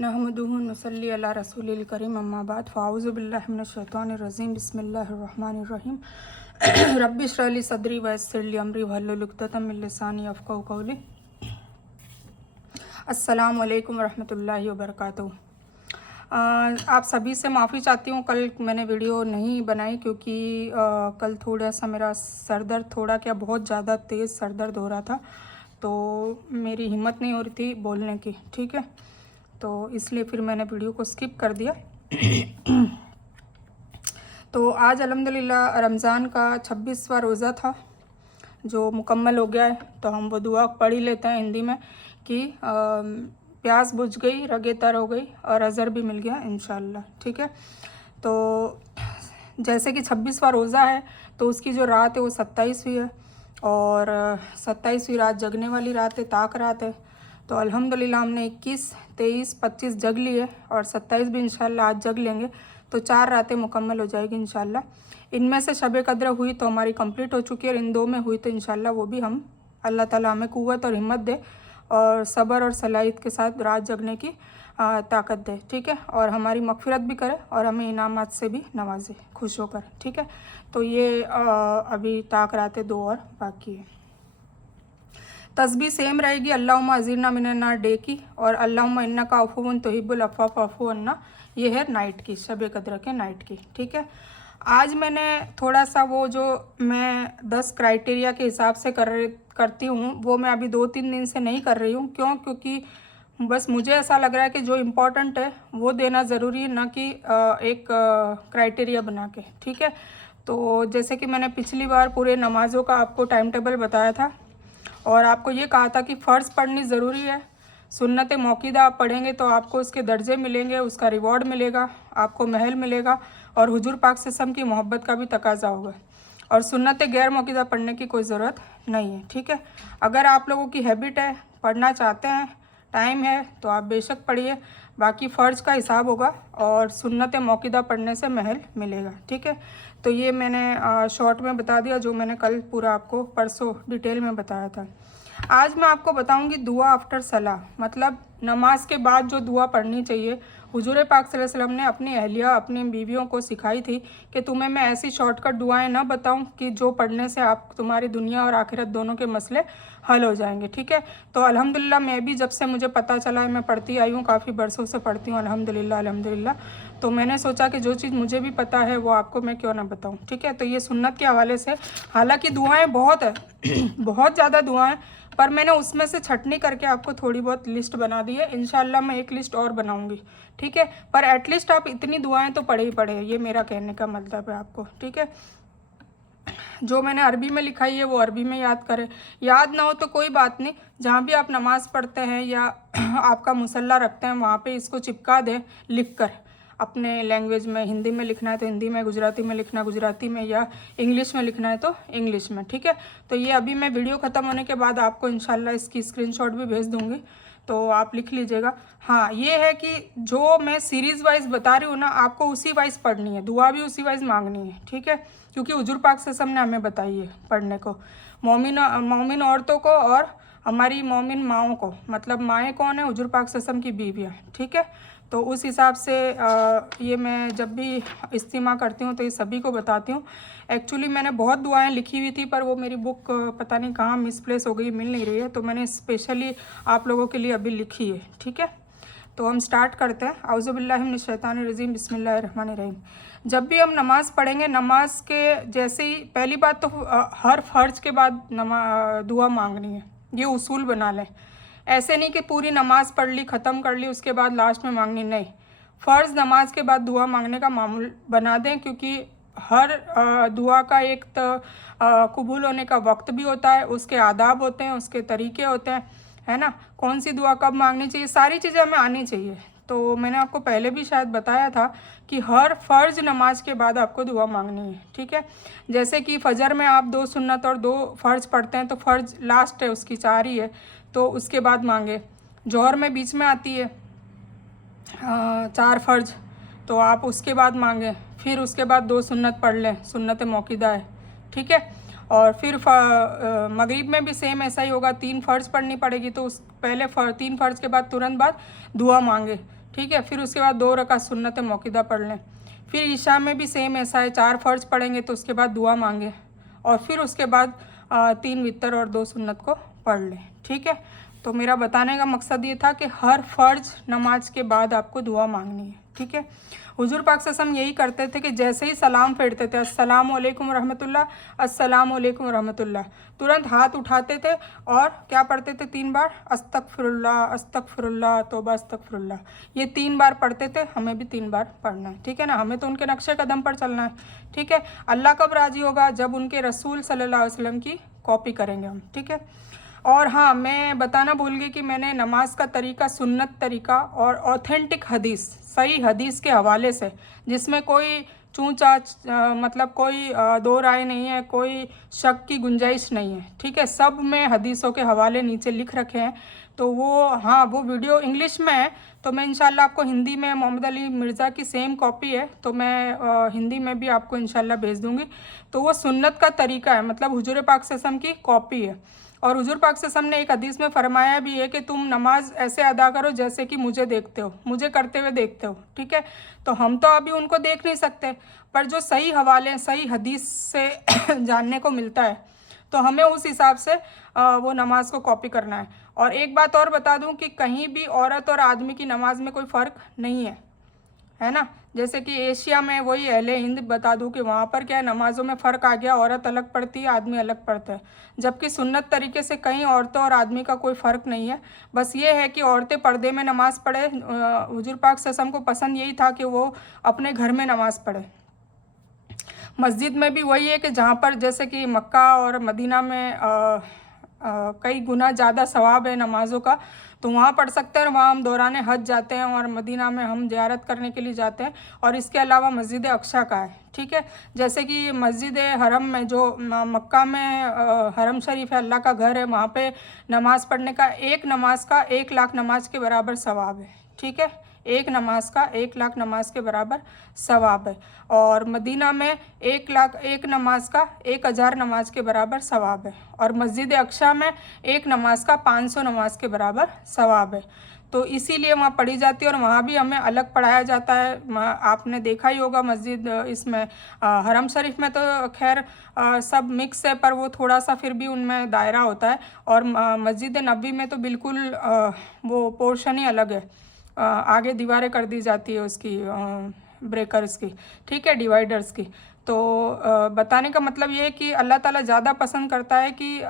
नहमदुहु नसल्ली अला रसूलिल करीम अम्मा बाद फ़ाऊज़ु बिल्लाहि मिनश शैतानिर रजीम बिस्मिल्लाहिर रहमानिर रहीम रब्बि इश्रह ली सदरी व यस्सिर ली अमरी वहल्लुल उक़दतम मिन लिसानी यफ़क़हू क़ौली। अस्सलामु अलैकुम रहमतुल्लाहि व बरकातुहू। आप सभी से माफ़ी चाहती हूँ, कल मैंने वीडियो नहीं बनाई क्योंकि कल थोड़ा सा मेरा सर दर्द थोड़ा क्या बहुत ज़्यादा तेज़ सर दर्द हो रहा था, तो मेरी हिम्मत नहीं हो रही थी बोलने की, ठीक है, तो इसलिए फिर मैंने वीडियो को स्किप कर दिया। तो आज अल्हम्दुलिल्लाह रमज़ान का 26वां रोज़ा था जो मुकम्मल हो गया है, तो हम वो दुआ पढ़ ही लेते हैं हिंदी में कि प्यास बुझ गई, रगे तर हो गई और अज़र भी मिल गया इंशाअल्लाह, ठीक है। तो जैसे कि 26वां रोज़ा है तो उसकी जो रात है वो 27वीं है और 27वीं रात जगने वाली रात है, ताक रात है। तो अल्हम्दुलिल्लाह हमने 21, 23, 25 जग लिए और 27 भी इंशाअल्लाह आज जग लेंगे, तो 4 रातें मुकम्मल हो जाएगी इंशाअल्लाह। इनमें से शब कद्र हुई तो हमारी कंप्लीट हो चुकी है और इन 2 में हुई तो इंशाअल्लाह वो भी हम अल्लाह ताला हमें क़ुव्वत और हिम्मत दे और सब्र और सलाहियत के साथ रात जगने की ताकत दे, ठीक है, और हमारी मग़फ़िरत भी करे और हमें इनामात से भी नवाजे खुश होकर, ठीक है। तो ये अभी ताक रातें 2 और बाकी है। तस्बीह सेम रहेगी अल्लाहुम्मा अज़िरना मिनन्नार डे की और अल्लाहुम्मा इन्नका अफ़ुव्वुन तुहिब्बुल अफ़्वा फ़अफ़ु अन्ना, ये है नाइट की, शब कद्र के नाइट की, ठीक है। आज मैंने थोड़ा सा वो जो मैं 10 क्राइटेरिया के हिसाब से करती हूँ वो मैं अभी 2-3 दिन से नहीं कर रही हूँ। क्यों? क्योंकि बस मुझे ऐसा लग रहा है कि जो इम्पोर्टेंट है वो देना ज़रूरी है, ना कि एक क्राइटेरिया बना के, ठीक है। तो जैसे कि मैंने पिछली बार पूरे नमाज़ों का आपको टाइम टेबल बताया था और आपको ये कहा था कि फ़र्ज़ पढ़नी ज़रूरी है, सुन्नत मौक़ूदा आप पढ़ेंगे तो आपको उसके दर्जे मिलेंगे, उसका रिवॉर्ड मिलेगा, आपको महल मिलेगा और हुजूर पाक सल्लल्लाहु अलैहि वसल्लम की मोहब्बत का भी तकाज़ा होगा और सुन्नत गैर मौक़ूदा पढ़ने की कोई ज़रूरत नहीं है, ठीक है। अगर आप लोगों की हैबिट है, पढ़ना चाहते हैं, टाइम है तो आप बेशक पढ़िए, बाकी फ़र्ज़ का हिसाब होगा और सुन्नत मौक़ूदा पढ़ने से महल मिलेगा, ठीक है। तो ये मैंने शॉर्ट में बता दिया जो मैंने कल पूरा आपको परसों डिटेल में बताया था। आज मैं आपको बताऊंगी दुआ आफ्टर सलाह, मतलब नमाज के बाद जो दुआ पढ़नी चाहिए। हुजूर पाक सल्लल्लाहु अलैहि वसल्लम ने अपनी अहलिया, अपनी बीवियों को सिखाई थी कि तुम्हें मैं ऐसी शॉर्टकट दुआएं ना बताऊं कि जो पढ़ने से आप तुम्हारी दुनिया और आखिरत दोनों के मसले हल हो जाएंगे, ठीक है। तो अल्हम्दुलिल्लाह मैं भी जब से मुझे पता चला है, मैं पढ़ती आई हूँ, काफ़ी बरसों से पढ़ती हूँ अल्हम्दुलिल्लाह अल्हम्दुलिल्लाह। तो मैंने सोचा कि जो चीज़ मुझे भी पता है वो आपको मैं क्यों ना बताऊँ, ठीक है। तो ये सुन्नत के हवाले से, हालाँकि दुआएँ बहुत है बहुत ज़्यादा दुआएँ, पर मैंने उसमें से छटनी करके आपको थोड़ी बहुत लिस्ट बना दी है। इंशाल्लाह मैं एक लिस्ट और बनाऊंगी, ठीक है। पर एटलीस्ट आप इतनी दुआएं तो पढ़े ही पढ़े, ये मेरा कहने का मतलब है आपको, ठीक है। जो मैंने अरबी में लिखाई है वो अरबी में याद करें, याद ना हो तो कोई बात नहीं, जहाँ भी आप नमाज़ पढ़ते हैं या आपका मुसल्ला रखते हैं वहाँ पे इसको चिपका दें लिख कर, अपने लैंग्वेज में। हिंदी में लिखना है तो हिंदी में, गुजराती में लिखना है गुजराती में, या इंग्लिश में लिखना है तो इंग्लिश में, ठीक है। तो ये अभी मैं वीडियो ख़त्म होने के बाद आपको इंशाल्लाह इसकी स्क्रीनशॉट भी भेज दूँगी, तो आप लिख लीजिएगा। हाँ, ये है कि जो मैं सीरीज़ वाइज बता रही हूँ ना, आपको उसी वाइज पढ़नी है, दुआ भी उसी वाइज मांगनी है, ठीक है। क्योंकि हुजूर पाक सल्लल्लाहु अलैहि वसल्लम ने हमें बताई है पढ़ने को, मोमिन औरतों को और हमारी मोमिन माओं को, मतलब माएँ कौन है? हुजूर पाक सल्लल्लाहु अलैहि वसल्लम की बीवियाँ, ठीक है। तो उस हिसाब से ये मैं जब भी इस्तिमा करती हूँ तो ये सभी को बताती हूँ। एक्चुअली मैंने बहुत दुआएं लिखी हुई थी पर वो मेरी बुक पता नहीं कहाँ मिसप्लेस हो गई, मिल नहीं रही है, तो मैंने स्पेशली आप लोगों के लिए अभी लिखी है, ठीक है। तो हम स्टार्ट करते हैं। औज़ु बिल्लाहि मिनश शैतानिर रजीम, बिस्मिल्लाहिर रहमानिर रहीम। जब भी हम नमाज़ पढ़ेंगे, नमाज के जैसे ही पहली बात तो हर फ़र्ज के बाद दुआ मांगनी है, ये उसूल बना लें। ऐसे नहीं कि पूरी नमाज़ पढ़ ली, ख़त्म कर ली, उसके बाद लास्ट में मांगनी, नहीं। फ़र्ज़ नमाज के बाद दुआ मांगने का मामूल बना दें, क्योंकि हर दुआ का एक कबूल होने का वक्त भी होता है, उसके आदाब होते हैं, उसके तरीके होते हैं, है ना। कौन सी दुआ कब मांगनी चाहिए, सारी चीज़ें हमें आनी चाहिए। तो मैंने आपको पहले भी शायद बताया था कि हर फ़र्ज नमाज के बाद आपको दुआ मांगनी है, ठीक है। जैसे कि फ़जर में आप 2 सुन्नत और 2 फ़र्ज पढ़ते हैं तो फ़र्ज लास्ट है, उसकी 4 ही है, तो उसके बाद मांगे। जोहर में बीच में आती है 4 फ़र्ज, तो आप उसके बाद मांगें, फिर उसके बाद 2 सुन्नत पढ़ लें, सुन्नत मौक़ूदा है, ठीक है। और फिर मगरिब में भी सेम ऐसा ही होगा, 3 फ़र्ज पढ़नी पड़ेगी, तो उस पहले 3 फ़र्ज के बाद तुरंत बाद दुआ मांगे, ठीक है। फिर उसके बाद 2 रकात सुन्नत मौक़िदा पढ़ लें। फिर ईशा में भी सेम ऐसा है, 4 फ़र्ज पढ़ेंगे तो उसके बाद दुआ मांगे, और फिर उसके बाद 3 वितर और 2 सुन्नत को पढ़ लें, ठीक है। तो मेरा बताने का मकसद ये था कि हर फ़र्ज नमाज के बाद आपको दुआ मांगनी है, ठीक है। हुजूर पाक सल्लल्लाहु अलैहि वसल्लम यही करते थे कि जैसे ही सलाम फेरते थे, अस्सलामु अलैकुम रहमतुल्लाह, अस्सलामु अलैकुम रहमतुल्लाह, तुरंत हाथ उठाते थे और क्या पढ़ते थे 3 बार, अस्तगफिरुल्लाह अस्तगफिरुल्लाह तौबा अस्तगफिरुल्लाह। ये 3 बार पढ़ते थे, हमें भी 3 बार पढ़ना है, ठीक है ना। हमें तो उनके नक्शे कदम पर चलना है, ठीक है। अल्लाह कब राज़ी होगा, जब उनके रसूल सल्लल्लाहु अलैहि वसल्लम की कॉपी करेंगे हम, ठीक है। और हाँ, मैं बताना भूल गई कि मैंने नमाज का तरीका, सुन्नत तरीका और ऑथेंटिक हदीस, सही हदीस के हवाले से, जिसमें कोई चूँ-चाच मतलब कोई दो राय नहीं है, कोई शक की गुंजाइश नहीं है, ठीक है। सब में हदीसों के हवाले नीचे लिख रखे हैं। तो वो हाँ, वो वीडियो इंग्लिश में है, तो मैं इंशाल्लाह आपको हिंदी में, मोहम्मद अली मिर्ज़ा की सेम कॉपी है, तो मैं हिंदी में भी आपको इंशाल्लाह भेज दूँगी। तो वो सुन्नत का तरीका है, मतलब हुजूर पाक सल्लल्लाहु अलैहि वसल्लम की कॉपी है। और हुजूर पाक सल्लल्लाहु अलैहि वसल्लम ने एक हदीस में फरमाया भी है कि तुम नमाज ऐसे अदा करो जैसे कि मुझे देखते हो, मुझे करते हुए देखते हो, ठीक है। तो हम तो अभी उनको देख नहीं सकते, पर जो सही हवाले, सही हदीस से जानने को मिलता है, तो हमें उस हिसाब से वो नमाज को कॉपी करना है। और एक बात और बता दूं कि कहीं भी औरत और आदमी की नमाज में कोई फ़र्क नहीं है ना। जैसे कि एशिया में, वही अहले हिंद बता दूं कि वहाँ पर क्या है, नमाज़ों में फ़र्क आ गया, औरत अलग पढ़ती है, आदमी अलग पढ़ता है। जबकि सुन्नत तरीके से कहीं औरतों और आदमी का कोई फ़र्क नहीं है। बस ये है कि औरतें पर्दे में नमाज़ पढ़े, हुजूर पाक सल्लल्लाहु अलैहि वसल्लम को पसंद यही था कि वो अपने घर में नमाज़ पढ़े। मस्जिद में भी वही है कि जहाँ पर जैसे कि मक्का और मदीना में कई गुना ज़्यादा सवाब है नमाज़ों का, तो वहाँ पढ़ सकते हैं। और वहाँ हम दौरान हज जाते हैं, और मदीना में हम ज़ियारत करने के लिए जाते हैं। और इसके अलावा मस्जिद अक्सा का है, ठीक है। जैसे कि मस्जिद हरम में, जो मक्का में हरम शरीफ है, अल्लाह का घर है, वहाँ पे नमाज़ पढ़ने का, एक नमाज का 1 लाख नमाज के बराबर सवाब है, ठीक है। एक नमाज का 1 लाख नमाज के बराबर सवाब है। और मदीना में 1 लाख, एक नमाज का 1000 नमाज के बराबर सवाब है। और मस्जिद अक्सा में एक नमाज का 500 नमाज के बराबर सवाब है। तो इसीलिए वहाँ पढ़ी जाती है, और वहाँ भी हमें अलग पढ़ाया जाता है। आपने देखा ही होगा मस्जिद इसमें, हरम शरीफ में तो खैर सब मिक्स है, पर वो थोड़ा सा फिर भी उनमें दायरा होता है। और मस्जिद नबी में तो बिल्कुल वो पोर्शन ही अलग है, आगे दीवारें कर दी जाती है उसकी, ब्रेकर्स की, ठीक है, डिवाइडर्स की। तो बताने का मतलब ये है कि अल्लाह ताला ज़्यादा पसंद करता है कि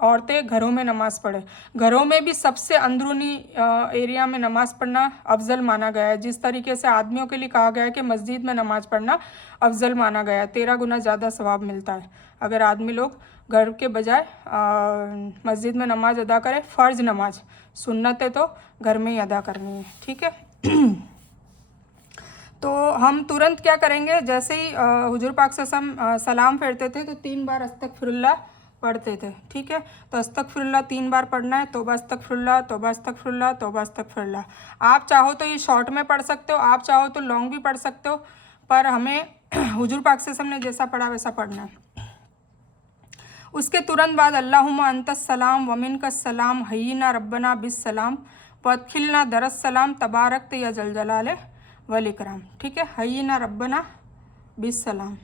औरतें घरों में नमाज़ पढ़े। घरों में भी सबसे अंदरूनी एरिया में नमाज़ पढ़ना अफजल माना गया है। जिस तरीके से आदमियों के लिए कहा गया है कि मस्जिद में नमाज़ पढ़ना अफजल माना गया है, 13 गुना ज़्यादा सवाब मिलता है अगर आदमी लोग घर के बजाय मस्जिद में नमाज अदा करें। फ़र्ज नमाज, सुन्नत है तो घर में ही अदा करनी है, ठीक है। तो हम तुरंत क्या करेंगे, जैसे ही हुजूर पाक सल्लल्लाहु अलैहि वसल्लम सलाम फेरते थे तो 3 बार अस्तगफिरुल्लाह पढ़ते थे, ठीक है। तो अस्तगफिरुल्लाह 3 बार पढ़ना है, तौबा अस्तगफिरुल्लाह, तौबा अस्तगफिरुल्लाह, तौबा अस्तगफिरुल्लाह। आप चाहो तो ये शॉर्ट में पढ़ सकते हो, आप चाहो तो लॉन्ग भी पढ़ सकते हो, पर हमें हुजूर पाक सल्लल्लाहु अलैहि वसल्लम ने जैसा पढ़ा वैसा पढ़ना है। उसके तुरंत बाद अल्लाहुम्मा अंतस सलाम व मिनकस सलाम हय्यिना रब्बना बिस सलाम वदखिलना दरस सलाम तबारक या जल जलाले वल इकराम, ठीक है। हय्यिना रब्बना बिस सलाम।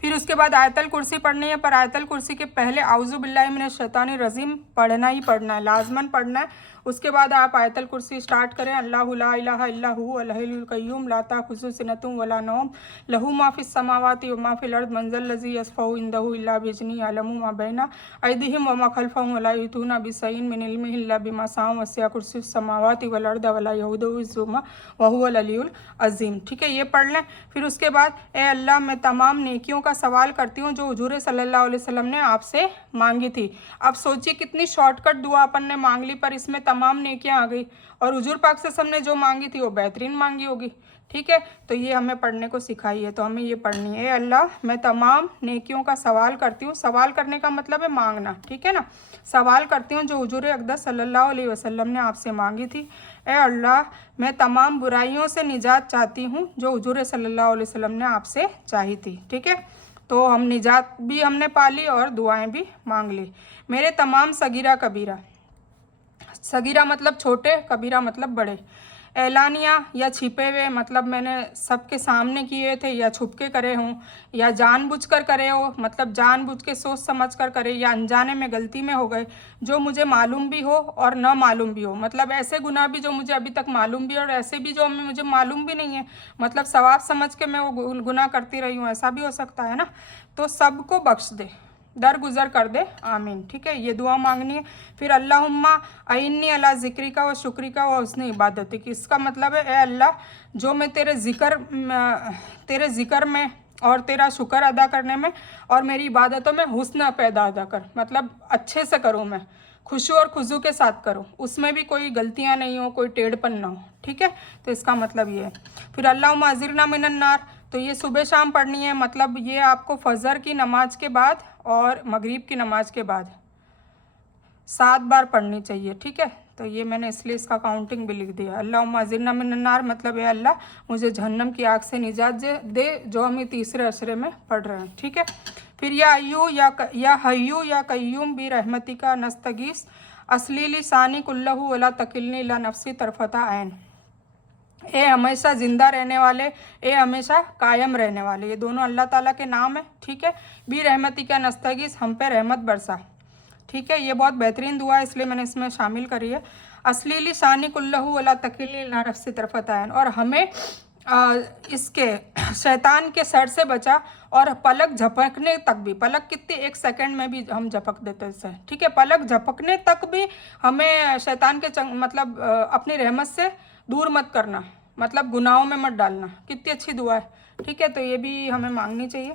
फिर उसके बाद आयतल कुर्सी पढ़नी है, पर आयतल कुर्सी के पहले औज़ु बिल्लाहि मिनश शैतानिर रजीम पढ़ना ही पढ़ना है, लाजमन पढ़ना है। उसके बाद आप आयतल कुर्सी स्टार्ट करें। अल्लाहु ला इलाहा इल्ला हु अल हय्युल क़य्यूम ला ताख़ुज़ुहु सिनतुन वला नौम लहू मा फ़िस समावाति व मा फ़िल अर्ज़ मंज़ल लज़ी यशफ़उ इंदहु इल्ला बिइज़्निही यअलमु मा बैना अयदीहिम व मा ख़ल्फ़हुम व ला युहीतूना बिशैइन मिन इल्मिही इल्ला बिमा शाअ वसिअ कुर्सियुस समावाति वल अर्ज़ व ला यऊदुहु हिफ़्ज़ुहुमा व हुवल अलियुल अज़ीम, ठीक है। ये पढ़ लें। फिर उसके बाद, ए अल्लाह, मैं तमाम नेकियों का सवाल करती हूँ जो हुजूर सल्लल्लाहु अलैहि वसल्लम ने आपसे मांगी थी। अब सोचिए कितनी शॉर्टकट दुआ अपन ने मांग ली, पर इसमें तमाम नेकियां आ गई। और हुजूर पाक सल्लल्लाहु अलैहि वसल्लम ने जो मांगी थी वो बेहतरीन मांगी होगी, ठीक है। तो ये हमें पढ़ने को सिखाई है, तो हमें ये पढ़नी है। अल्लाह, मैं तमाम नेकियों का सवाल करती हूँ। सवाल करने का मतलब है मांगना, ठीक है ना। सवाल करती हूँ जो हुजूर अक़दस सल्लल्लाहु अलैहि वसल्लम ने आपसे मांगी थी। ए अल्लाह, मैं तमाम बुराइयों से निजात चाहती हूँ जो हुजूर सल्लल्लाहु अलैहि वसल्लम ने आपसे चाही थी, ठीक है। तो हम निजात भी हमने पा ली और दुआएं भी मांग ली। मेरे तमाम सगीरा कबीरा, सगीरा मतलब छोटे, कबीरा मतलब बड़े। ऐलानिया या छिपे हुए मतलब मैंने सबके सामने किए थे या छुप के करे हों, या जानबूझकर करे हो मतलब जानबूझ के सोच समझ कर करे, या अनजाने में गलती में हो गए, जो मुझे मालूम भी हो और न मालूम भी हो। मतलब ऐसे गुनाह भी जो मुझे अभी तक मालूम भी और ऐसे भी जो मुझे मालूम भी नहीं है, मतलब सवाब समझ के मैं वो गुनाह करती रही हूँ, ऐसा भी हो सकता है ना। तो सबको बख्श दे, दरगुजर कर दे, आमीन। ठीक है, ये दुआ मांगनी है। फिर अल्लाहुम्मा अइन्नी अला ज़िक्रिका व शुक्रिका व हुस्न इबादतिक, इसका मतलब है ए अल्लाह, जो मैं तेरे ज़िक्र में और तेरा शुक्र अदा करने में और मेरी इबादतों में हुस्न पैदा अदा कर, मतलब अच्छे से करूँ मैं, खुशू और खुजू के साथ करो, उसमें भी कोई गलतियाँ नहीं हो, कोई टेढ़पन ना हो। ठीक है, तो इसका मतलब ये है। फिर अल्लाहुम्मा अज़िरना मिनन नार, तो ये सुबह शाम पढ़नी है, मतलब ये आपको फजर की नमाज के बाद और मगरिब की नमाज के बाद 7 बार पढ़नी चाहिए। ठीक है, तो ये मैंने इसलिए इसका काउंटिंग भी लिख दिया। अल्लाहुम्मा अज़िरना मिनन नार मतलब है अल्लाह मुझे जहन्नम की आग से निजात दे, जो हम तीसरे अशरे में पढ़ रहे हैं। ठीक है, फिर या हय्यू या कय्यूम भी रहमतिका नस्तगीस असली लिसानी कुल्लहु वला तकिलनी ला नफ्सी तरफता ऐन, ए हमेशा ज़िंदा रहने वाले, ए हमेशा कायम रहने वाले, ये दोनों अल्लाह ताला के नाम है। ठीक है, बी रहमती का नस्तगीस, हम पे रहमत बरसा। ठीक है, ये बहुत बेहतरीन दुआ है इसलिए मैंने इसमें शामिल करी है। असली लिसानी कुल्लहु वला तकिलनी ला नफ्सी तरफता ऐन, और हमें इसके शैतान के सर से बचा, और पलक झपकने तक भी, पलक कितनी 1 सेकंड में भी हम झपक देते हैं। ठीक है, पलक झपकने तक भी हमें शैतान के मतलब अपनी रहमत से दूर मत करना, मतलब गुनाहों में मत डालना। कितनी अच्छी दुआ है। ठीक है, तो ये भी हमें मांगनी चाहिए।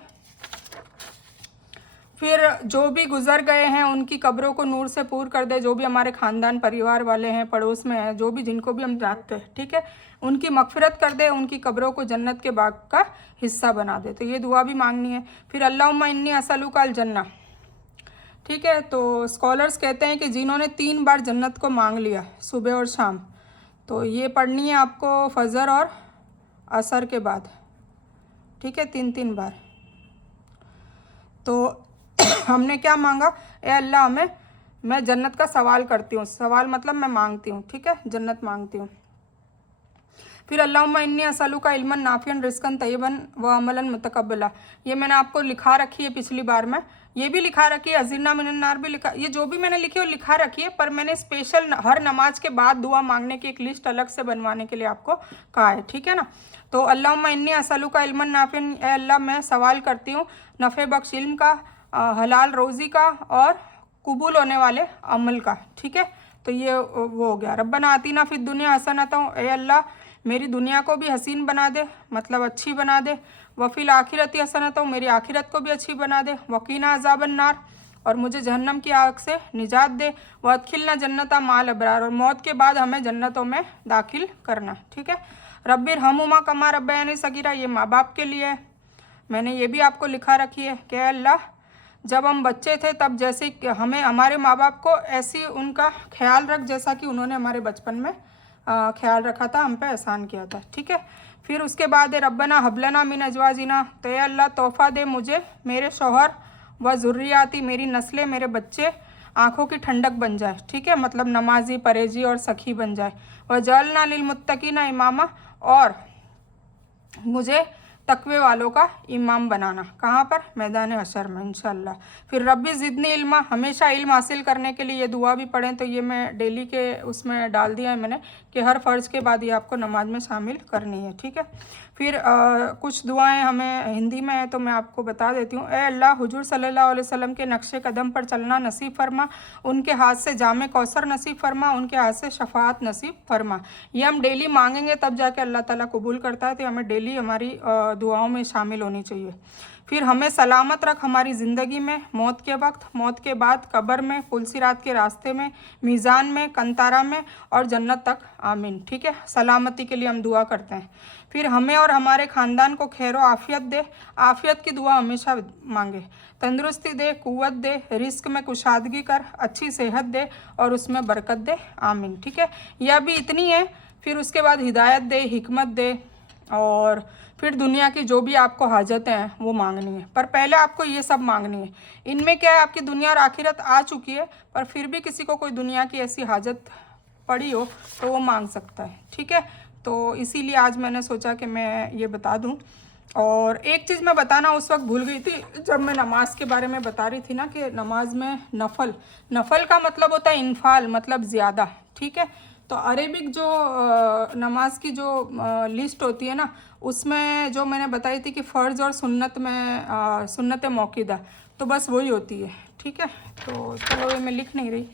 फिर जो भी गुजर गए हैं उनकी कब्रों को नूर से पूर कर दे, जो भी हमारे ख़ानदान परिवार वाले हैं, पड़ोस में हैं, जो भी जिनको भी हम जानते हैं। ठीक है, उनकी मगफिरत कर दे, उनकी कब्रों को जन्नत के बाग का हिस्सा बना दे, तो ये दुआ भी मांगनी है। फिर अल्लाहुम्मा इन्नी असलुका अल जन्ना। ठीक है, तो स्कॉलर्स कहते हैं कि जिन्होंने 3 बार जन्नत को मांग लिया सुबह और शाम, तो ये पढ़नी है आपको फजर और असर के बाद। ठीक है, 3 बार। तो हमने क्या मांगा, ए अल्लाह मैं जन्नत का सवाल करती हूँ, सवाल मतलब मैं मांगती हूँ। ठीक है, जन्नत मांगती हूँ। फिर अल्लाहुम्मा इन्नी असलुका इल्मन नाफियन रिज़्क़न तय्यबन व अमलन मुतक़ब्बला, ये मैंने आपको लिखा रखी है पिछली बार में, ये भी लिखा रखी है, अज़िरना मिनन नार भी लिखा, ये जो भी मैंने लिखी है वो लिखा रखी है, पर मैंने स्पेशल हर नमाज के बाद दुआ मांगने की एक लिस्ट अलग से बनवाने के लिए आपको कहा है। ठीक है ना, तो अल्लाहुम्मा इन्नी असलुका इल्मन नाफियन, ए अल्लाह मैं सवाल करती हूँ नफ़े बख्श इल्म का, हलाल रोज़ी का और कबूल होने वाले अमल का। ठीक है, तो ये वो हो गया। रब्बना आतीना फिद दुनिया हसनतन, ए अल्लाह मेरी दुनिया को भी हसीन बना दे, मतलब अच्छी बना दे। वफ़िल आखिरती हसनतन, मेरी आखिरत को भी अच्छी बना दे। वकीना अज़ाबन नार, और मुझे जहन्नम की आग से निजात दे। वअदखिलना जन्नता माल अबरार, और मौत के बाद हमें जन्नतों में दाखिल करना। ठीक है, रब्बिर हमुमा कमा रब्बयानी सगीरा, ये माँ बाप के लिए है, मैंने ये भी आपको लिखा रखी है कि अल्लाह जब हम बच्चे थे तब जैसे हमें हमारे माँ बाप को ऐसी उनका ख्याल रख जैसा कि उन्होंने हमारे बचपन में ख्याल रखा था, हम पे एहसान किया था। ठीक है, फिर उसके बाद रब्बना हबलना मिन अजवाजिना, तो ये अल्लाह तोहफ़ा दे मुझे मेरे शौहर व ज़ुर्रियाती, मेरी नस्लें, मेरे बच्चे आँखों की ठंडक बन जाए। ठीक है, मतलब नमाजी, परहेजी और सखी बन जाए। व जअलना लिलमुत्तकीना इमामा, और मुझे तकवे वालों का इमाम बनाना। कहाँ पर? मैदान हशर में इंशाअल्लाह। फिर रब्बी ज़िदनी इल्मा, हमेशा इल्म हासिल करने के लिए ये दुआ भी पढ़ें, तो ये मैं डेली के उसमें डाल दिया है मैंने कि हर फ़र्ज़ के बाद ये आपको नमाज में शामिल करनी है। ठीक है, फिर कुछ दुआएं हमें हिंदी में है तो मैं आपको बता देती हूँ। ए अल्लाह हुजूर सल्लल्लाहु अलैहि वसल्लम के नक्शे कदम पर चलना नसीब फरमा, उनके हाथ से जामे कौसर नसीब फरमा, उनके हाथ से शफाअत नसीब फरमा। ये हम डेली मांगेंगे तब जाके अल्लाह ताला कबूल करता है, तो हमें डेली हमारी दुआओं में शामिल होनी चाहिए। फिर हमें सलामत रख हमारी ज़िंदगी में, मौत के वक्त, मौत के बाद, कब्र में, पुलसिरात के रास्ते में, मीज़ान में, कंतारा में और जन्नत तक, आमीन। ठीक है, सलामती के लिए हम दुआ करते हैं। फिर हमें और हमारे ख़ानदान को खैर आफ़ियत दे, आफ़ियत की दुआ हमेशा मांगे। तंदुरुस्ती दे, क़ुव्वत दे, रिस्क में कुशादगी कर, अच्छी सेहत दे और उसमें बरकत दे, आमीन। ठीक है, यह भी इतनी है। फिर उसके बाद हिदायत दे, हिकमत दे, और फिर दुनिया की जो भी आपको हाजतें हैं वो मांगनी है, पर पहले आपको ये सब मांगनी है। इनमें क्या है, आपकी दुनिया और आखिरत आ चुकी है, पर फिर भी किसी को कोई दुनिया की ऐसी हाजत पढ़ी हो तो वो मांग सकता है, ठीक है। तो इसीलिए आज मैंने सोचा कि मैं ये बता दूं। और एक चीज़ मैं बताना उस वक्त भूल गई थी जब मैं नमाज के बारे में बता रही थी ना, कि नमाज में नफल का मतलब होता है इनफाल, मतलब ज़्यादा, ठीक है। तो अरेबिक जो नमाज की जो लिस्ट होती है ना, उसमें जो मैंने बताई थी कि फ़र्ज़ और सुन्नत में सुन्नत मौक़ूदा, तो बस वही होती है, ठीक है। तो चलो ये मैं लिख नहीं रही।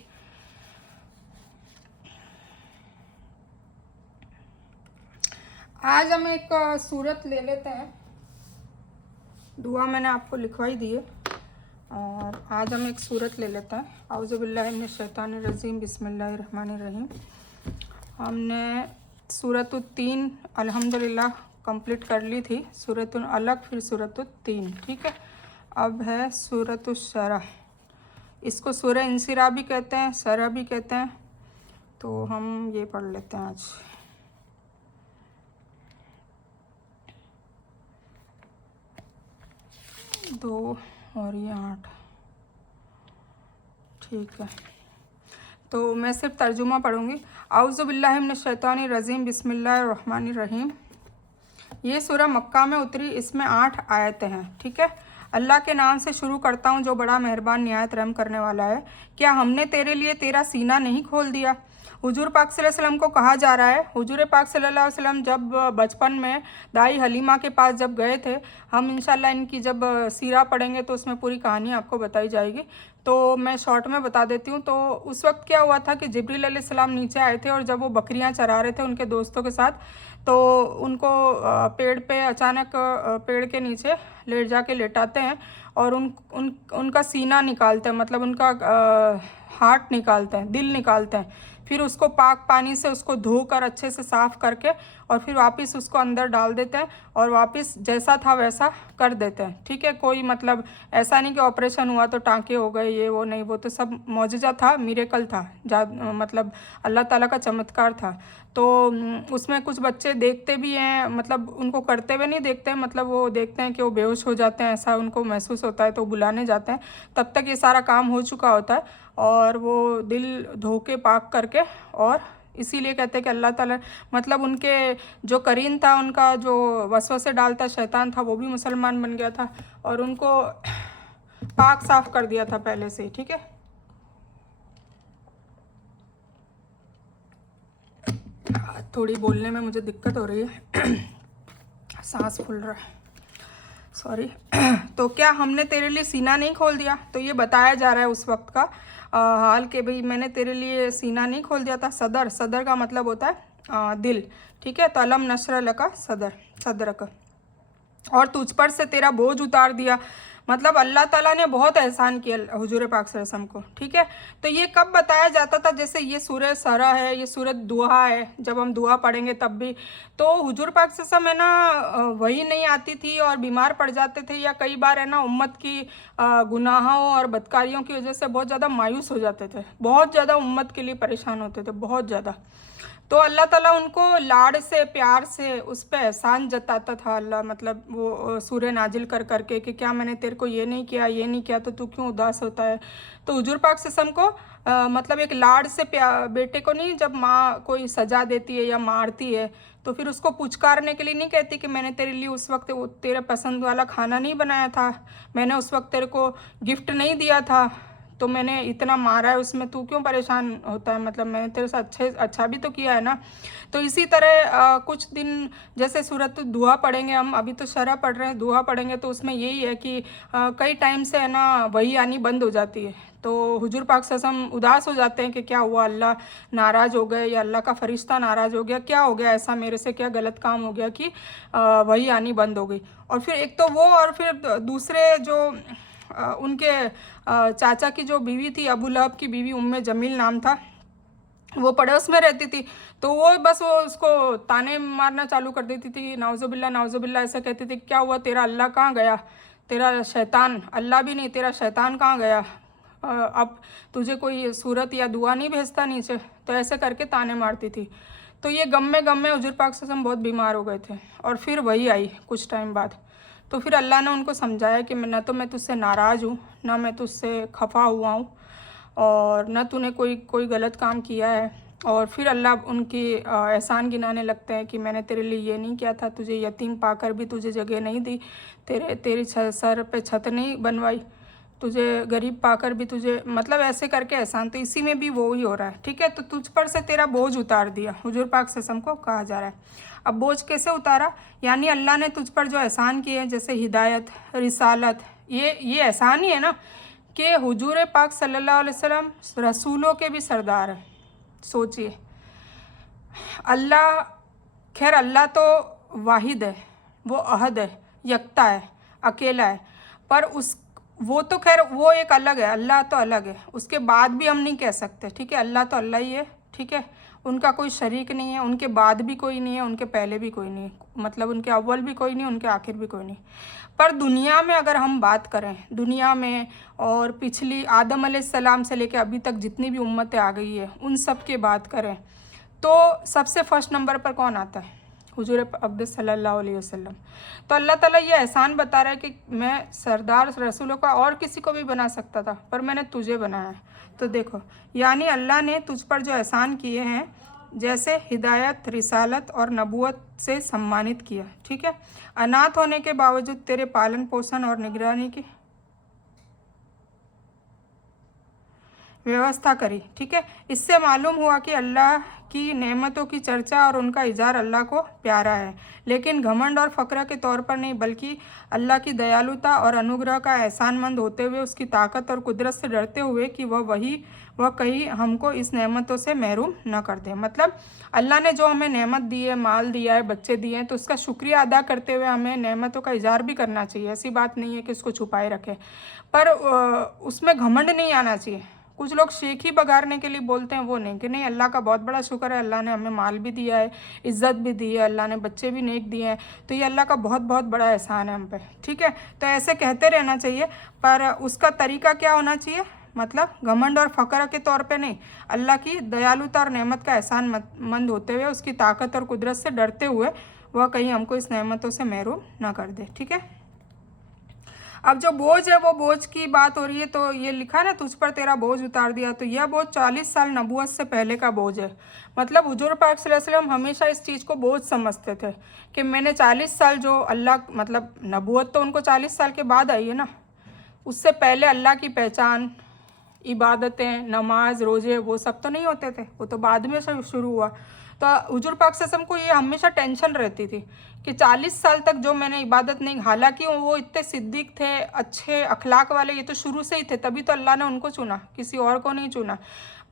आज हम एक सूरत ले लेते हैं। दुआ मैंने आपको लिखवाई दी है, और आज हम एक सूरत ले लेते हैं। औज़ु बिल्लाहि मिनश शैतानिर रजीम, बिस्मिल्लाहिर रहमानिर रहीम। हमने सूरत 3 अल्हम्दुलिल्लाह कंप्लीट कर ली थी, सूरत अलग, फिर सूरत 3, ठीक है। अब है सूरत शरह। इसको सूरह इंसिरा भी कहते हैं, शरह भी कहते हैं। तो हम ये पढ़ लेते हैं आज। 2 और ये 8, ठीक है। तो मैं सिर्फ तर्जुमा पढ़ूँगी। औज़ु बिल्लाहि मिनश शैतानिर रजीम, बिस्मिल्लाहिर रहमानिर रहीम। ये सूरह मक्का में उतरी, इसमें 8 आयतें हैं, ठीक है। अल्लाह के नाम से शुरू करता हूँ जो बड़ा मेहरबान निहायत रहम करने वाला है। क्या हमने तेरे लिए तेरा सीना नहीं खोल दिया? हुजूर पाक सल्लल्लाहु अलैहि वसल्लम को कहा जा रहा है, हुजूर पाक सल्लल्लाहु अलैहि वसल्लम जब बचपन में दाई हलीमा के पास जब गए थे, हम इंशाल्लाह इनकी जब सीरा पढ़ेंगे तो उसमें पूरी कहानी आपको बताई जाएगी। तो मैं शॉर्ट में बता देती हूँ। तो उस वक्त क्या हुआ था कि जिब्रील अलैहिस्सलाम नीचे आए थे, और जब वो बकरियाँ चरा रहे थे उनके दोस्तों के साथ, तो उनको पेड़ पे अचानक पेड़ के नीचे लेट जाके लेटाते हैं, और उनका सीना निकालते हैं, मतलब उनका हार्ट निकालते हैं, दिल निकालते हैं। फिर उसको पाक पानी से उसको धोकर अच्छे से साफ़ करके, और फिर वापस उसको अंदर डाल देते हैं, और वापस जैसा था वैसा कर देते हैं, ठीक है। कोई मतलब ऐसा नहीं कि ऑपरेशन हुआ तो टाँके हो गए, ये वो नहीं, वो तो सब मौजज़ा था, मिरेकल था, मतलब अल्लाह ताला का चमत्कार था। तो उसमें कुछ बच्चे देखते भी हैं, मतलब उनको करते हुए नहीं देखते हैं, मतलब वो देखते हैं कि वो बेहोश हो जाते हैं, ऐसा उनको महसूस होता है, तो बुलाने जाते हैं। तब तक ये सारा काम हो चुका होता है, और वो दिल धो के पाक करके, और इसीलिए कहते हैं कि अल्लाह ताला, मतलब उनके जो करीन था, उनका जो वसवसे डालता शैतान था, वो भी मुसलमान बन गया था, और उनको पाक साफ कर दिया था पहले से ही, ठीक है। थोड़ी बोलने में मुझे दिक्कत हो रही है, सांस फूल रहा है, सॉरी। तो क्या हमने तेरे लिए सीना नहीं खोल दिया? तो ये बताया जा रहा है उस वक्त का हाल के भाई मैंने तेरे लिए सीना नहीं खोल दिया था। सदर का मतलब होता है दिल, ठीक है। तो अलम नशरह लका सदर का, और तुझ पर से तेरा बोझ उतार दिया, मतलब अल्लाह ताला ने बहुत एहसान किया हुजूर पाक सल्लल्लाहु अलैहि वसल्लम को, ठीक है। तो ये कब बताया जाता था? जैसे ये सूरह सरा है, ये सूरत दुआ है, जब हम दुआ पढ़ेंगे तब भी। तो हुजूर पाक सल्लल्लाहु अलैहि वसल्लम है ना, वही नहीं आती थी और बीमार पड़ जाते थे, या कई बार है ना उम्मत की गुनाहों और बदकारियों की वजह से बहुत ज़्यादा मायूस हो जाते थे, बहुत ज़्यादा उम्मत के लिए परेशान होते थे, बहुत ज़्यादा। तो अल्लाह ताला उनको लाड़ से प्यार से उस पर एहसान जताता था अल्लाह, मतलब वो सूरह नाजिल कर करके कि क्या मैंने तेरे को ये नहीं किया तो तू क्यों उदास होता है। तो हुजूर पाक सल्लल्लाहु अलैहि वसल्लम को मतलब एक लाड़ से बेटे को नहीं, जब माँ कोई सजा देती है या मारती है तो फिर उसको पुचकारने के लिए नहीं कहती कि मैंने तेरे लिए उस वक्त तेरे पसंद वाला खाना नहीं बनाया था, मैंने उस वक्त तेरे को गिफ्ट नहीं दिया था, तो मैंने इतना मारा है उसमें तू क्यों परेशान होता है, मतलब मैंने तेरे से अच्छा भी तो किया है ना। तो इसी तरह कुछ दिन जैसे सूरत दुआ पढ़ेंगे हम, अभी तो शरह पढ़ रहे हैं, दुआ पढ़ेंगे तो उसमें यही है कि कई टाइम से है ना वही आनी बंद हो जाती है। तो हुजूर पाक सल्लल्लाहु अलैहि वसल्लम उदास हो जाते हैं कि क्या हुआ, अल्लाह नाराज़ हो गए या अल्लाह का फरिश्ता नाराज़ हो गया, क्या हो गया ऐसा, मेरे से क्या गलत काम हो गया कि वही आनी बंद हो गई। और फिर एक तो वो, और फिर दूसरे जो उनके चाचा की जो बीवी थी, अबू लहब की बीवी उम्मे जमील नाम था, वो पड़ोस में रहती थी, तो वो बस वो उसको ताने मारना चालू कर देती थी, नाउजुबिल्ला ऐसा कहती थी, क्या हुआ तेरा अल्लाह कहाँ गया, तेरा शैतान, अल्लाह भी नहीं तेरा शैतान कहाँ गया, अब तुझे कोई सूरत या दुआ नहीं भेजता नीचे, तो ऐसे करके ताने मारती थी। तो ये गम में हुजूर पाक सल्लल्लाहु अलैहि वसल्लम बहुत बीमार हो गए थे, और फिर वही आई कुछ टाइम बाद। तो फिर अल्लाह ने उनको समझाया कि न तो मैं तुझसे नाराज़ हूँ, ना मैं तुझसे खफा हुआ हूँ, और न तूने कोई गलत काम किया है, और फिर अल्लाह उनकी एहसान गिनाने लगते हैं कि मैंने तेरे लिए ये नहीं किया था, तुझे यतीम पाकर भी तुझे जगह नहीं दी, तेरी सर पे छत नहीं बनवाई, तुझे गरीब पाकर भी तुझे, मतलब ऐसे करके एहसान। तो इसी में भी वो ही हो रहा है, ठीक है। तो तुझ पर से तेरा बोझ उतार दिया, हुजूर पाक सल्लल्लाहु अलैहि वसल्लम को कहा जा रहा है। अब बोझ कैसे उतारा, यानी अल्लाह ने तुझ पर जो एहसान किए, जैसे हिदायत, रिसालत, ये एहसान ही है ना कि हुजूर पाक सल्लल्लाहु अलैहि वसल्लम रसूलों के भी सरदार हैं। सोचिए, अल्लाह, खैर अल्लाह तो वाहिद है, वो अहद है, यकता है, अकेला है, पर उस वो तो खैर वो एक अलग है, अल्लाह तो अलग है, उसके बाद भी हम नहीं कह सकते, ठीक है। अल्लाह तो अल्लाह ही है, ठीक है, उनका कोई शरीक नहीं है, उनके बाद भी कोई नहीं है, उनके पहले भी कोई नहीं है, मतलब उनके अव्वल भी कोई नहीं, उनके आखिर भी कोई नहीं। पर दुनिया में अगर हम बात करें, दुनिया में और पिछली आदम अलैहिस्सलाम से लेकर अभी तक जितनी भी उम्मतें आ गई है, उन सब की बात करें तो सबसे फर्स्ट नंबर पर कौन आता है, हुजूर अक़दस सल्लल्लाहु अलैहि वसल्लम। तो अल्लाह ताला ये एहसान बता रहा है कि मैं सरदार रसूलों का और किसी को भी बना सकता था, पर मैंने तुझे बनाया है। तो देखो, यानी अल्लाह ने तुझ पर जो एहसान किए हैं, जैसे हिदायत, रिसालत और नबूवत से सम्मानित किया, ठीक है। अनाथ होने के बावजूद तेरे पालन पोषण और निगरानी की व्यवस्था करी, ठीक है। इससे मालूम हुआ कि अल्लाह की नेमतों की चर्चा और उनका इज़हार अल्लाह को प्यारा है, लेकिन घमंड और फ़क्र के तौर पर नहीं, बल्कि अल्लाह की दयालुता और अनुग्रह का एहसानमंद होते हुए, उसकी ताकत और कुदरत से डरते हुए कि वह कहीं हमको इस नेमतों से महरूम न कर दे। मतलब अल्लाह ने जो हमें नेमत दी है, माल दिया है, बच्चे दिए हैं, तो उसका शुक्रिया अदा करते हुए हमें नेमतों का इज़हार भी करना चाहिए। ऐसी बात नहीं है कि उसको छुपाए रखें, पर उसमें घमंड नहीं आना चाहिए। कुछ लोग शेख ही बगाड़ने के लिए बोलते हैं, वो नहीं कि नहीं, अल्लाह का बहुत बड़ा शुक्र है, अल्लाह ने हमें माल भी दिया है, इज़्ज़त भी दी है, अल्लाह ने बच्चे भी नेक दिए हैं, तो ये अल्लाह का बहुत बहुत बड़ा एहसान है हम पे, ठीक है। तो ऐसे कहते रहना चाहिए, पर उसका तरीका क्या होना चाहिए, मतलब घमंड और फ़क्र के तौर पे नहीं, अल्लाह की दयालुता और नेमत का एहसान मंद होते हुए, उसकी ताकत और कुदरत से डरते हुए, वह कहीं हमको इस नेमतों से महरूम ना कर दे, ठीक है। अब जो बोझ है, वो बोझ की बात हो रही है, तो ये लिखा ना, तुझ पर तेरा बोझ उतार दिया, तो यह बोझ 40 साल नबूवत से पहले का बोझ है। मतलब हुजूर पाक सल्लल्लाहु अलैहि वसल्लम हमेशा इस चीज़ को बोझ समझते थे कि मैंने 40 साल जो अल्लाह, मतलब नबूवत तो उनको 40 साल के बाद आई है ना, उससे पहले अल्लाह की पहचान, इबादतें, नमाज, रोज़े, वो सब तो नहीं होते थे, वो तो बाद में शुरू हुआ। तो हुजूर पाक सल्लल्लाहु अलैहि वसल्लम को ये हमेशा टेंशन रहती थी कि 40 साल तक जो मैंने इबादत नहीं, हालांकि वो इतने सिद्दीक थे, अच्छे अखलाक वाले, ये तो शुरू से ही थे, तभी तो अल्लाह ने उनको चुना, किसी और को नहीं चुना,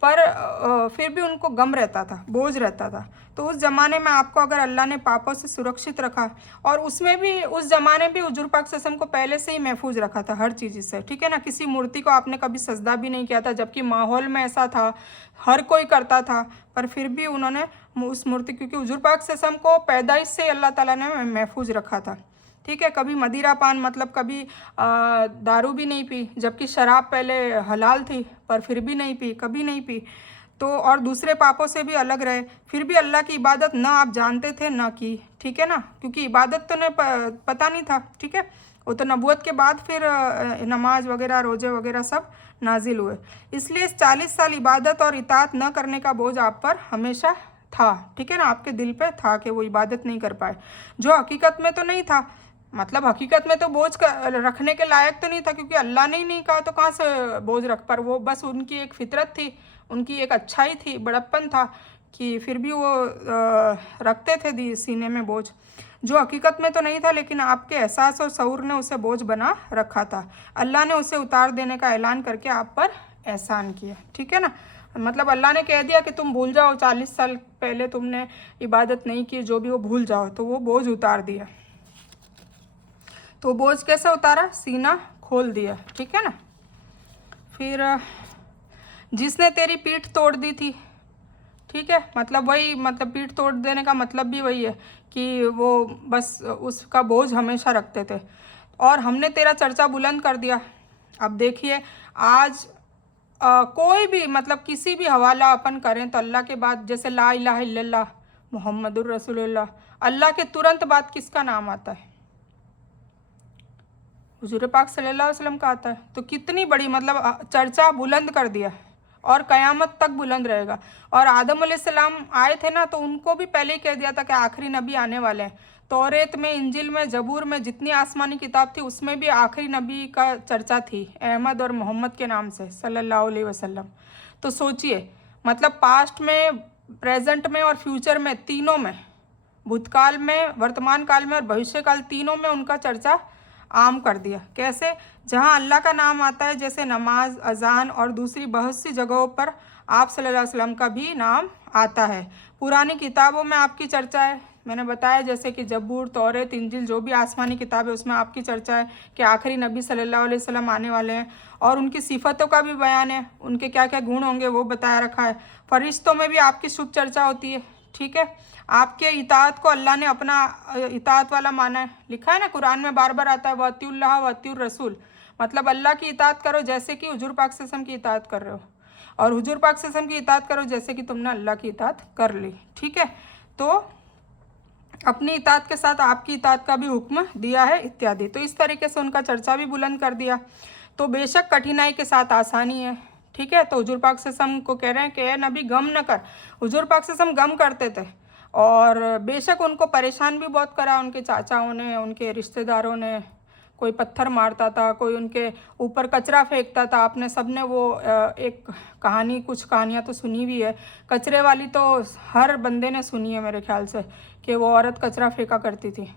पर फिर भी उनको गम रहता था, बोझ रहता था। तो उस ज़माने में आपको अगर अल्लाह ने पापों से सुरक्षित रखा, और उसमें भी उस ज़माने भी हुजूर पाक सल्लल्लाहु अलैहि वसल्लम को पहले से ही महफूज रखा था हर चीज़ से, ठीक है ना। किसी मूर्ति को आपने कभी सजदा भी नहीं किया था, जबकि माहौल में ऐसा था, हर कोई करता था, पर फिर भी उन्होंने उस मूर्ति, क्योंकि हुजूर पाक सल्लल्लाहु अलैहि वसल्लम को पैदाइश से अल्लाह ताला ने महफूज रखा था, ठीक है। कभी मदिरा पान, मतलब कभी दारू भी नहीं पी, जबकि शराब पहले हलाल थी, पर फिर भी नहीं पी, कभी नहीं पी। तो और दूसरे पापों से भी अलग रहे, फिर भी अल्लाह की इबादत ना आप जानते थे ना की, ठीक है ना, क्योंकि इबादत तो ने पता नहीं था, ठीक है। वो तो नबूवत के बाद फिर नमाज वगैरह, रोज़े वगैरह सब नाजिल हुए। इसलिए इस 40 साल इबादत और इताअत न करने का बोझ आप पर हमेशा था, ठीक है ना, आपके दिल पे था कि वो इबादत नहीं कर पाए, जो हकीकत में तो नहीं था। मतलब हकीकत में तो बोझ रखने के लायक तो नहीं था, क्योंकि अल्लाह ने ही नहीं कहा, तो कहाँ से बोझ रख पर, वो बस उनकी एक फितरत थी, उनकी एक अच्छाई थी, बड़प्पन था, कि फिर भी वो रखते थे सीने में बोझ, जो हकीकत में तो नहीं था, लेकिन आपके एहसास और शऊर ने उसे बोझ बना रखा था। अल्लाह ने उसे उतार देने का ऐलान करके आप पर एहसान किया, ठीक है ना। मतलब अल्लाह ने कह दिया कि तुम भूल जाओ, 40 साल पहले तुमने इबादत नहीं की, जो भी वो भूल जाओ, तो वो बोझ उतार दिया। तो बोझ कैसे उतारा, सीना खोल दिया, ठीक है ना। फिर जिसने तेरी पीठ तोड़ दी थी, ठीक है, मतलब वही, मतलब पीठ तोड़ देने का मतलब भी वही है कि वो बस उसका बोझ हमेशा रखते थे, और हमने तेरा चर्चा बुलंद कर दिया। अब देखिए, आज कोई भी, मतलब किसी भी हवाला अपन करें तो अल्लाह के बाद, जैसे ला इलाहा इल्लल्लाह मुहम्मदुर रसूलुल्लाह, अल्लाह के तुरंत बाद किसका नाम आता है, हुजूर पाक सल्लल्लाहु अलैहि वसल्लम का आता है। तो कितनी बड़ी, मतलब चर्चा बुलंद कर दिया, और क़यामत तक बुलंद रहेगा। और आदम अलैहिस्सलाम आए थे ना, तो उनको भी पहले ही कह दिया था कि आखिरी नबी आने वाले हैं। तौरेत में, इंजिल में, जबूर में, जितनी आसमानी किताब थी उसमें भी आखिरी नबी का चर्चा थी, अहमद और मोहम्मद के नाम से सल्लल्लाहु अलैहि वसल्लम। तो सोचिए, मतलब पास्ट में, प्रेजेंट में और फ्यूचर में, तीनों में, भूतकाल में, वर्तमान काल में और भविष्य काल, तीनों में उनका चर्चा आम कर दिया। कैसे? जहाँ अल्लाह का नाम आता है, जैसे नमाज, अजान और दूसरी बहुत सी जगहों पर आप सल्लल्लाहु अलैहि वसल्लम का भी नाम आता है। पुरानी किताबों में आपकी चर्चा है, मैंने बताया, जैसे कि जबूर, तौरेत, इंजिल, जो भी आसमानी किताब है उसमें आपकी चर्चा है कि आखिरी नबी सल्लल्लाहु अलैहि वसल्लम आने वाले हैं। और उनकी सिफ़तों का भी बयान है, उनके क्या क्या गुण होंगे वो बताया रखा है। फरिश्तों में भी आपकी शुभ चर्चा होती है, ठीक है। आपके इताअत को अल्लाह ने अपना इताअत वाला माना है, लिखा है ना कुरान में, बार बार आता है वअतिउल्लाह वअतिउर रसूल, मतलब अल्लाह की इताअत करो जैसे कि हुजूर पाक सल्लल्लाहु अलैहि वसल्लम की इताअत कर रहे हो, और हुजूर पाक सल्लल्लाहु अलैहि वसल्लम की इताअत करो जैसे कि तुमने अल्लाह की इताअत कर ली, ठीक है। तो अपनी इताअत के साथ आपकी इताअत का भी हुक्म दिया है इत्यादि। तो इस तरीके से उनका चर्चा भी बुलंद कर दिया। तो बेशक कठिनाई के साथ आसानी है, ठीक है। तो हुजूर पाक सल्लल्लाहु अलैहि वसल्लम को कह रहे हैं कि ए नबी गम न कर। हुजूर पाक सल्लल्लाहु अलैहि वसल्लम गम करते थे, और बेशक उनको परेशान भी बहुत करा, उनके चाचाओं ने, उनके रिश्तेदारों ने, कोई पत्थर मारता था, कोई उनके ऊपर कचरा फेंकता था। आपने सबने वो एक कहानी, कुछ कहानियाँ तो सुनी भी है, कचरे वाली तो हर बंदे ने सुनी है मेरे ख्याल से, कि वो औरत कचरा फेंका करती थी।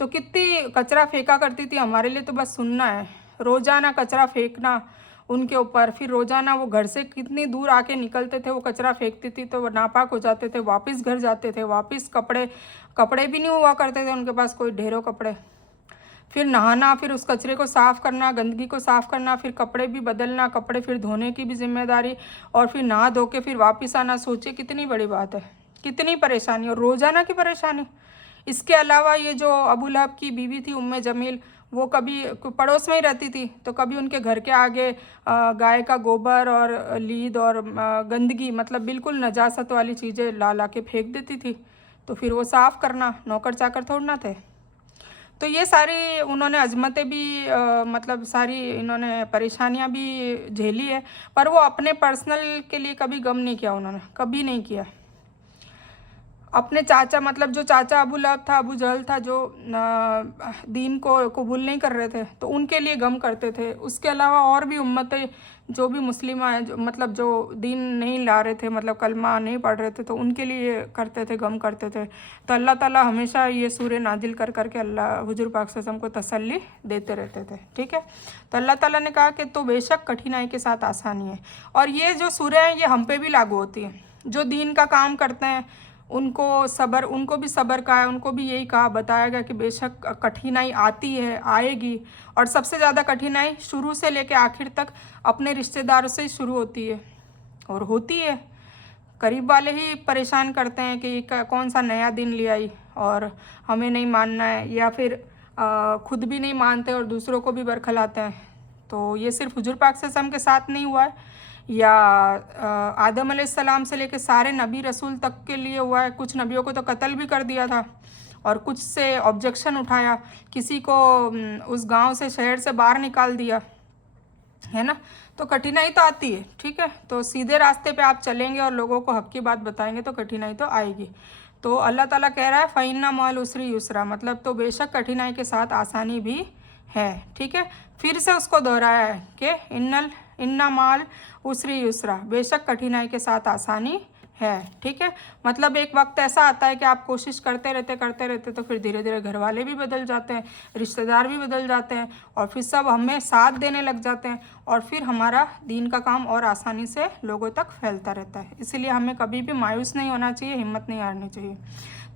तो कितनी कचरा फेंका करती थी, हमारे लिए तो बस सुनना है, रोज़ाना कचरा फेंकना उनके ऊपर। फिर रोज़ाना वो घर से कितनी दूर आके निकलते थे, वो कचरा फेंकती थी तो वो नापाक हो जाते थे, वापस घर जाते थे, वापस कपड़े भी नहीं हुआ करते थे उनके पास, कोई ढेरों कपड़े। फिर नहाना, फिर उस कचरे को साफ़ करना, गंदगी को साफ़ करना, फिर कपड़े भी बदलना, कपड़े फिर धोने की भी जिम्मेदारी, और फिर नहा धो के फिर वापस आना। सोचिए कितनी बड़ी बात है, कितनी परेशानी, और रोज़ाना की परेशानी। इसके अलावा ये जो अबू लहब की बीवी थी उम्मे जमील, वो कभी पड़ोस में ही रहती थी, तो कभी उनके घर के आगे गाय का गोबर और लीद और गंदगी, मतलब बिल्कुल नजासत वाली चीज़ें ला ला के फेंक देती थी। तो फिर वो साफ़ करना, नौकर चाकर थोड़ा ना थे। तो ये सारी उन्होंने अजमतें भी मतलब सारी इन्होंने परेशानियां भी झेली है, पर वो अपने पर्सनल के लिए कभी गम नहीं किया, उन्होंने कभी नहीं किया। अपने चाचा, मतलब जो चाचा अबू लहब था, अबू जहल था, जो दीन को कबूल नहीं कर रहे थे, तो उनके लिए गम करते थे। उसके अलावा और भी उम्मतें जो भी मुस्लिमा हैं, जो मतलब जो दीन नहीं ला रहे थे, मतलब कलमा नहीं पढ़ रहे थे, तो उनके लिए करते थे, गम करते थे। तो अल्लाह ताला हमेशा ये सूरह नाजिल कर करके अल्लाह हुजूर पाक सल्लल्लाहु अलैहि वसल्लम को तसल्ली देते रहते थे, ठीक है। तो अल्लाह ताला ने कहा कि तो बेशक कठिनाई के साथ आसानी है। और ये जो सूरह हैं ये हम पे भी लागू होती है, जो दीन का काम करते हैं उनको सब्र, उनको भी सब्र का है, उनको भी यही कहा, बताया गया कि बेशक कठिनाई आती है, आएगी। और सबसे ज़्यादा कठिनाई शुरू से लेकर आखिर तक अपने रिश्तेदारों से ही शुरू होती है, और होती है। करीब वाले ही परेशान करते हैं कि कौन सा नया दिन ले आई और हमें नहीं मानना है, या फिर खुद भी नहीं मानते और दूसरों को भी बरखलाते हैं। तो ये सिर्फ हुजूर पाक सल्लल्लाहु अलैहि वसल्लम के साथ नहीं हुआ है, या आदम अलैहिस्सलाम से लेकर सारे नबी रसूल तक के लिए हुआ है। कुछ नबियों को तो कत्ल भी कर दिया था, और कुछ से ऑब्जेक्शन उठाया, किसी को उस गांव से, शहर से बाहर निकाल दिया, है ना। तो कठिनाई तो आती है, ठीक है। तो सीधे रास्ते पे आप चलेंगे और लोगों को हक की बात बताएंगे तो कठिनाई तो आएगी। तो अल्लाह ताला कह रहा है फ़इन्ना मअल उसरी युसरा, मतलब तो बेशक कठिनाई के साथ आसानी भी है, ठीक है। फिर से उसको दोहराया है कि इन्ना माल उसरी युसरा, बेशक कठिनाई के साथ आसानी है, ठीक है। मतलब एक वक्त ऐसा आता है कि आप कोशिश करते रहते तो फिर धीरे धीरे घर वाले भी बदल जाते हैं, रिश्तेदार भी बदल जाते हैं, और फिर सब हमें साथ देने लग जाते हैं, और फिर हमारा दीन का काम और आसानी से लोगों तक फैलता रहता है। इसलिए हमें कभी भी मायूस नहीं होना चाहिए, हिम्मत नहीं हारनी चाहिए।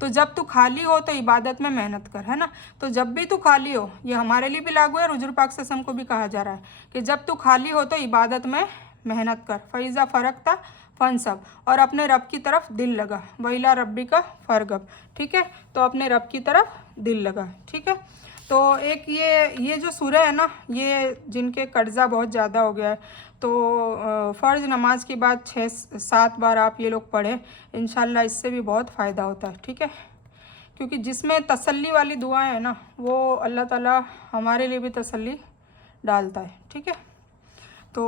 तो जब तू खाली हो तो इबादत में मेहनत कर, है ना। तो जब भी तू खाली हो, ये हमारे लिए भी लागू है, हुजूर पाक सल्लल्लाहु अलैहि वसल्लम को भी कहा जा रहा है कि जब तू खाली हो तो इबादत में मेहनत कर। फ़ैज़ा फ़रग़्ता फंसब, और अपने रब की तरफ दिल लगा, वइला रब्बी का फ़रग़ब, ठीक है। तो अपने रब की तरफ दिल लगा, ठीक है। तो एक ये जो सूरह है ना, ये जिनके कर्जा बहुत ज़्यादा हो गया है, तो फ़र्ज़ नमाज के बाद 6-7 बार आप ये लोग पढ़ें, इंशाल्लाह इससे भी बहुत फ़ायदा होता है, ठीक है। क्योंकि जिसमें तसल्ली वाली दुआएं हैं ना, वो अल्लाह ताला हमारे लिए भी तसल्ली डालता है, ठीक है। तो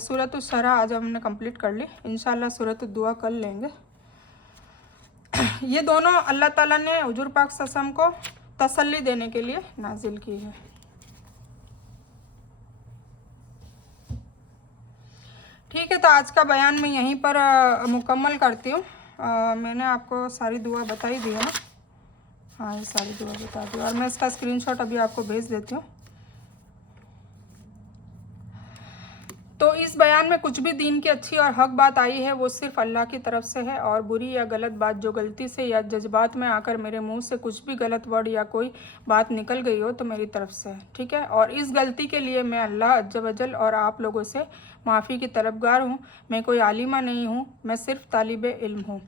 सूरत शरा आज हमने कंप्लीट कर ली। इंशाल्लाह सूरत दुआ कर लेंगे। ये दोनों अल्लाह ताला ने हुजूर पाक सल्लल्लाहु अलैहि वसल्लम को तसल्ली देने के लिए नाजिल की है। ठीक है, तो आज का बयान मैं यहीं पर मुकम्मल करती हूँ। मैंने आपको सारी दुआ बताई दी है ना। हाँ, ये सारी दुआ बता दी और मैं इसका स्क्रीनशॉट अभी आपको भेज देती हूँ। तो इस बयान में कुछ भी दीन की अच्छी और हक बात आई है वो सिर्फ अल्लाह की तरफ से है, और बुरी या गलत बात जो गलती से या जज्बात में आकर मेरे मुंह से कुछ भी गलत वर्ड या कोई बात निकल गई हो तो मेरी तरफ से है। ठीक है, और इस गलती के लिए मैं अल्लाह अज्ज वजल और आप लोगों से माफ़ी की तलबगार हूँ। मैं कोई आलिमा नहीं हूँ, मैं सिर्फ तालिब इल्म हूँ।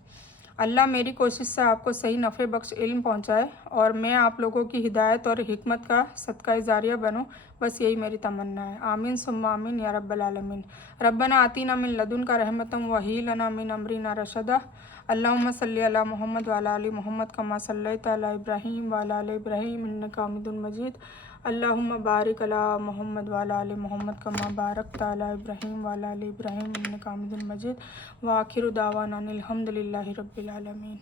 अल्लाह मेरी कोशिश से आपको सही नफ़े बख्श इल्म पहुँचाए और मैं आप लोगों की हिदायत और हिकमत का सदका जारिया बनूँ। बस यही मेरी तमन्ना है। आमीन सुम्मा आमीन या रब्बल आलमीन। रब्बना आतीना मिन लदुनका रहमतम वही लना मिन अमरिना रशदा। अल्लाहुम्मा सल्ली अला मोहम्मद वाला अली मोहम्मद कमा सल्लैता अला इब्राहीम वाला अली इब्राहीम इन्नका हमीदुन मजीद। अल्लाहुम्मा बारिक अला मोहम्मद वाला अली मोहम्मद कमा बारकता अला इब्राहीम वाला अली इब्राहीम इन्नका हमीदुन मजीद। व आखिरु दावाना अनिल हम्दुलिल्लाहि रब्बिल आलमीन।